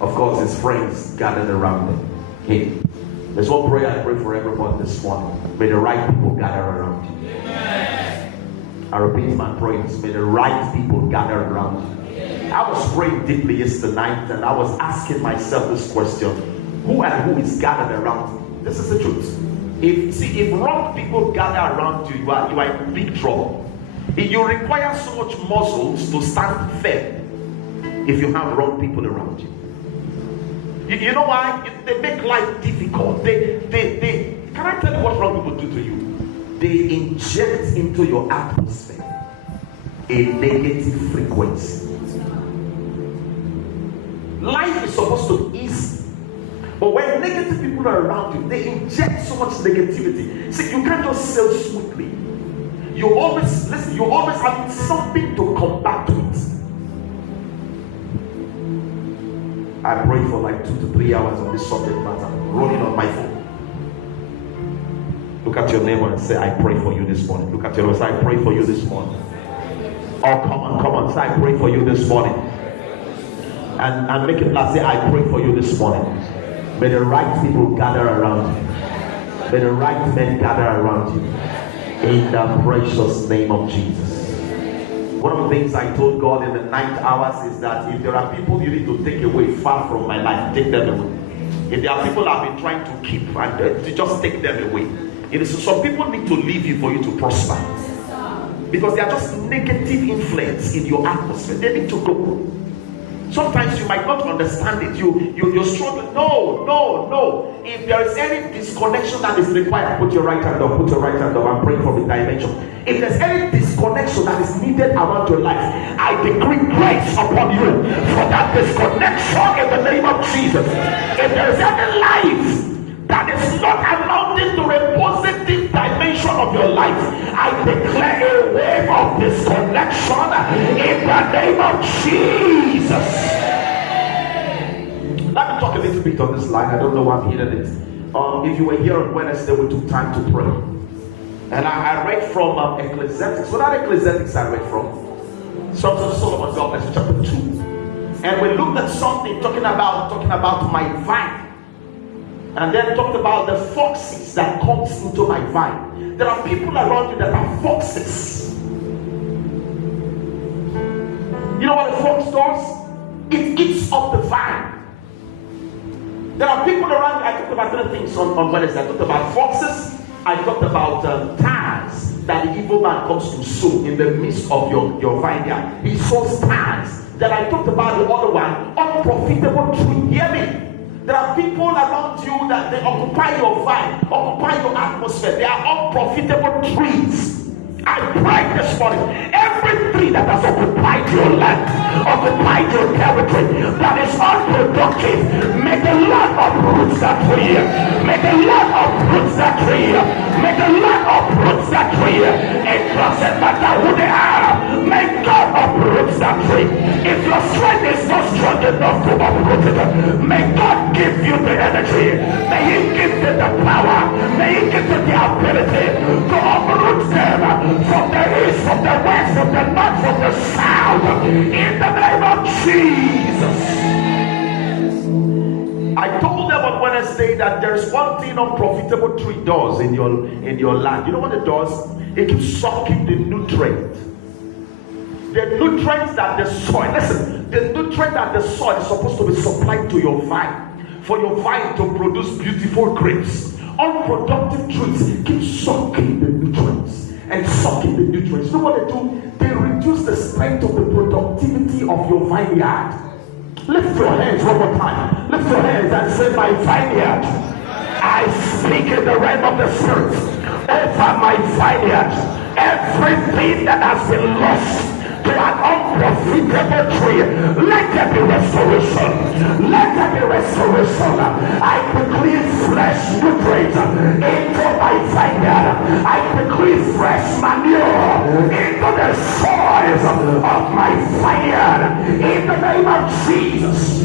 Of course, his friends gathered around him. There's one prayer I pray for everyone this morning. May the right people gather around you. Amen. I repeat my prayers. May the right people gather around you. I was praying deeply yesterday night, and I was asking myself this question: who and who is gathered around you? This is the truth. If wrong people gather around you, you are in big trouble. You require so much muscles to stand firm if you have wrong people around you. You know why? They make life difficult. Can I tell you what wrong people do to you? They inject into your atmosphere a negative frequency. Life is supposed to be easy, but when negative people are around you, they inject so much negativity. See, you can't just sail smoothly. You always have something to come back to it. I prayed for like 2 to 3 hours on this subject matter, rolling on my phone. Look at your neighbor and say, I pray for you this morning. Look at your neighbor and say, I pray for you this morning. Oh, come on, say, I pray for you this morning. And make it last. Say, I pray for you this morning. May the right people gather around you. May the right men gather around you. In the precious name of Jesus. One of the things I told God in the night hours is that if there are people you need to take away far from my life, take them away. If there are people I've been trying to keep, and to just take them away. So some people need to leave you for you to prosper, because they are just negative influence in your atmosphere. They need to go. Sometimes you might not understand it. You're struggling. No. If there is any disconnection that is required, put your right hand up. Put your right hand up and pray for the dimension. If there's any disconnection that is needed around your life, I decree grace upon you for that disconnection in the name of Jesus. If there is any life that is not amounting to a positive dimension of your life, I declare a wave of disconnection in the name of Jesus. Let me talk a little bit on this line. I don't know why I'm hearing it. If you were here on Wednesday, we took time to pray. And I read from Ecclesiastes. What are Ecclesiastes I read from? Songs of Solomon, God bless you, chapter 2. And we looked at something talking about my vine. And then talked about the foxes that comes into my vine. There are people around you that are foxes. You know what a fox does? It eats up the vine. There are people around you. I talked about 3 things on Wednesday. I talked about foxes. I talked about tares that the evil man comes to sow in the midst of your vineyard. He sows tares. Then I talked about the other one, unprofitable tree. Hear me. There are people around you that they occupy your vine, occupy your atmosphere. They are unprofitable trees. I pray this morning, every tree that has occupied your land, occupied your territory, that is unproductive, may the Lord uproot that tree. May the Lord uproot that tree. May the Lord uproot that tree. It doesn't matter who they are. May God uproot that tree. If your strength is not strong enough to uproot it, may God give you the energy. May He give you the power. May He give you the ability to uproot them. From the east, from the west, from the north, from the south, in the name of Jesus. I told them on Wednesday that there's one thing unprofitable tree does in your land. You know what it does? It keeps sucking the nutrient. The nutrients that the soil, listen, the nutrient that the soil is supposed to be supplied to your vine, for your vine to produce beautiful grapes. Unproductive trees keep sucking the nutrients. And sucking the nutrients. You know what they do? They reduce the strength of the productivity of your vineyard. Lift your hands one more time. Lift your hands and say, my vineyard, I speak in the realm of the spirit over my vineyard. Everything that has been lost to an unprofitable tree, let there be restoration. Let there be restoration. I decree fresh nutrients into my vineyard. I decree fresh manure into the soils of my vineyard. In the name of Jesus.